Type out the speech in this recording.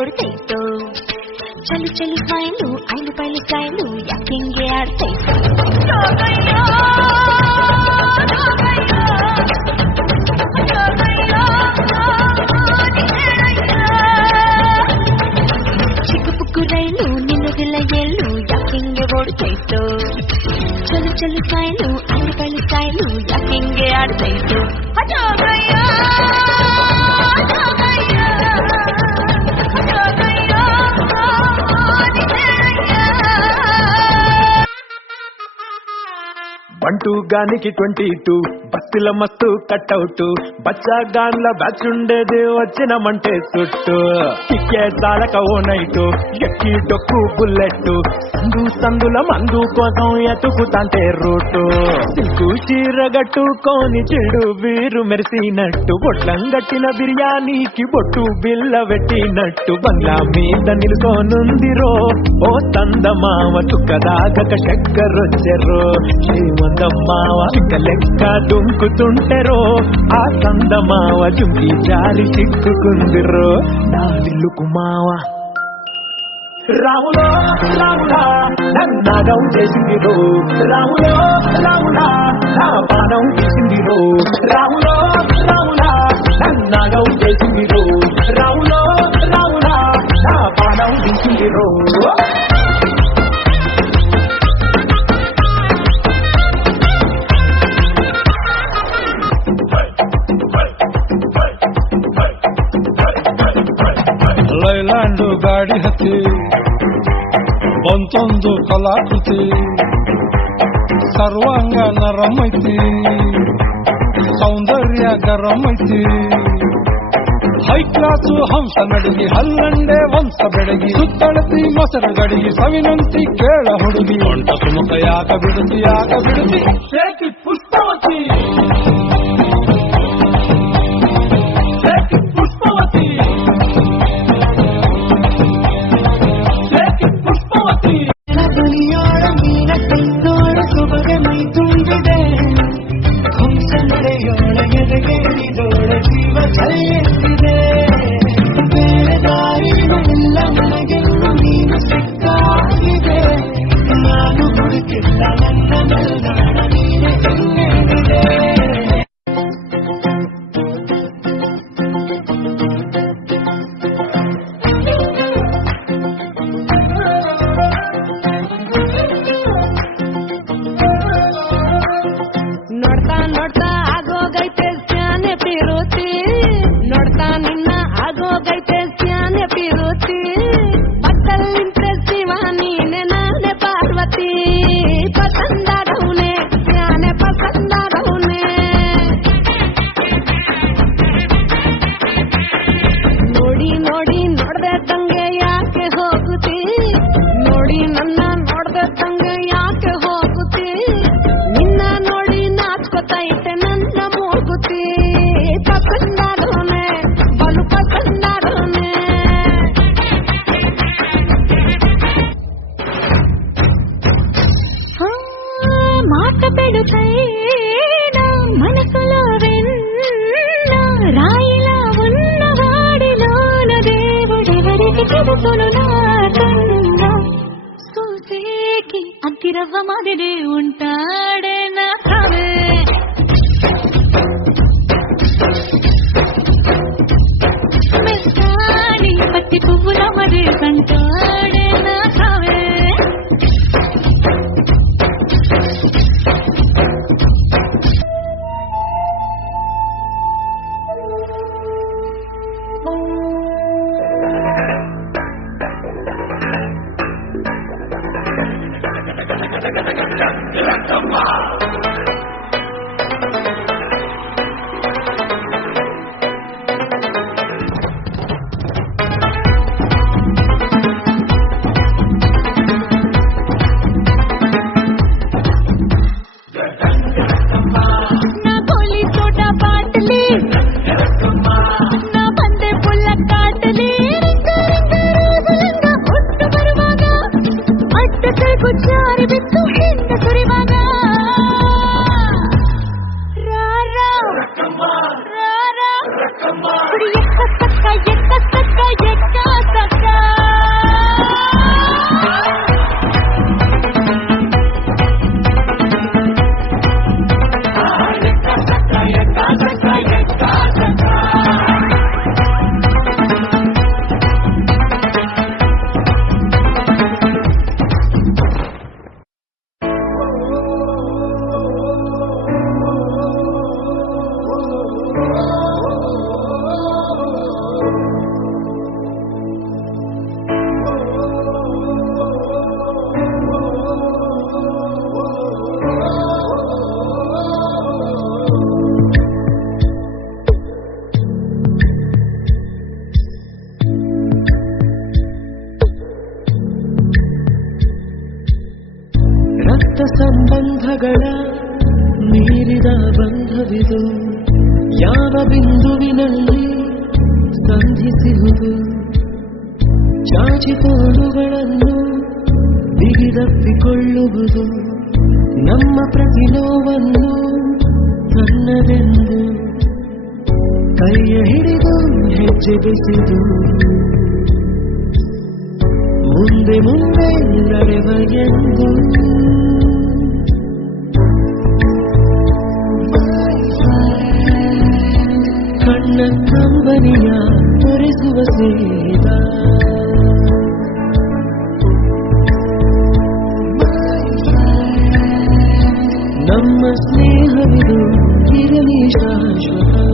ಓಡ್ತೈತೋ ಚಲು ಚಲು ಸ್ಮೈಲು ಐಲು ಪೈಲು ಸ್ಟೈಲು ಯಾಕೆಂಗೆ ಆಡ್ತೈತೋ ಚಿಕ್ಕ ಪುಕ್ಕು ರೈಲು ನಿಲ್ಲುವುದಿಲ್ಲ ಎಲ್ಲೂ ಯಾಕೆಂಗೆ ಓಡ್ತೈತೋ ಚಲು ಚಲು ಸ್ಮೈಲು ಐಲು ಪೈಲು ಸ್ಟೈಲು ಯಾಕೆಂಗೆ ಆಡ್ತೈತೋ బంటూ గానికి 22 బస్సుల మస్తు కట్అవుట్ బచ్చాగాన్ల బ్యాచ్ ఉండేది వచ్చినమంటే చుట్టూ కిక్కే చాలక ఓ నైటు ఎక్కి డొక్కు బుల్లెట్ సందుల మందు కోసం ఎతుకుతాంటే రూటు సిల్కు చీర గట్టుకొని చెడు వీరు మెరిసినట్టు బొట్లం గట్టిన బిర్యానీకి బొట్టు బిల్ల పెట్టినట్టు బంగ్లా మీద నిలుకోనుందిరో ఓ తందమావ చుక్కదాగక చక్కరొచ్చెరో శ్రీమందమ్మావ చిక్క లెక్క దుంకుతుంటెరో ఆ సందమావ జుంకి జారి చిక్కుకుందిరో నా విల్లుకు మావ రాములో రాములా నన్నాగం చేసిందిరో రాములో రాములా నా పానం తీసిందిరో రాములో రాములా నన్నాగం చేసిందిరో రాములో రాములా నా పానం తీసిందిరో ಲೈಲ್ಯಾಂಡ್ ಗಾಡಿ ಹತ್ತಿ ಬಂತೊಂದು ಕಲಾಕೃತಿ ಸರ್ವಾಂಗ ನರಮೈತಿ ಸೌಂದರ್ಯ ಗರಮೈತಿ ಹೈ ಕ್ಲಾಸು ಹಂಸ ನಡಿಗೆ ಹಲ್ಲಂಡೆ ವಂಶ ಬೆಡಗಿ ಸುತ್ತಳತಿ ಮೊಸರು ಗಡಿಗೆ ಸವಿನಂತಿ ಕೇಳ ಹುಡುಗಿ ಒಂಟ ಸುಮುಖ ಯಾಕ ಬಿಡುತ್ತಿ ಪುಷ್ಪವತಿ అంతిరవ్వ మాదిరి ఉంటాడే నా కావే మెస్తాని పత్తి పువ్వుల మరి కంటాడే నా కావే Come on. ರಕ್ತ ಸಂಬಂಧಗಳ ಮೀರಿದ ಬಂಧವಿದು ಯಾವ ಬಿಂದುವಿನಲ್ಲಿ ಸಂಧಿಸುವುದು ಚಾಚಿಕೋಲುಗಳನ್ನು ಬಿಗಿದಪ್ಪಿಕೊಳ್ಳುವುದು ನಮ್ಮ ಪ್ರತಿ ನೋವನ್ನು ತನ್ನದೆಂದು ಕೈಯ ಹಿಡಿದು ಹೆಜ್ಜೆ ಬೆಸೆದು ಮುಂದೆ ಮುಂದೆ ನಡೆವ ಎಂದು ಕಣ್ಣ ಕಂಬನಿಯ ತೋರಿಸುವ ಸ್ನೇಹಿತ ನಮ್ಮ ಸ್ನೇಹವಿದು ಇರಲಿ ಶಾಶ್ವತ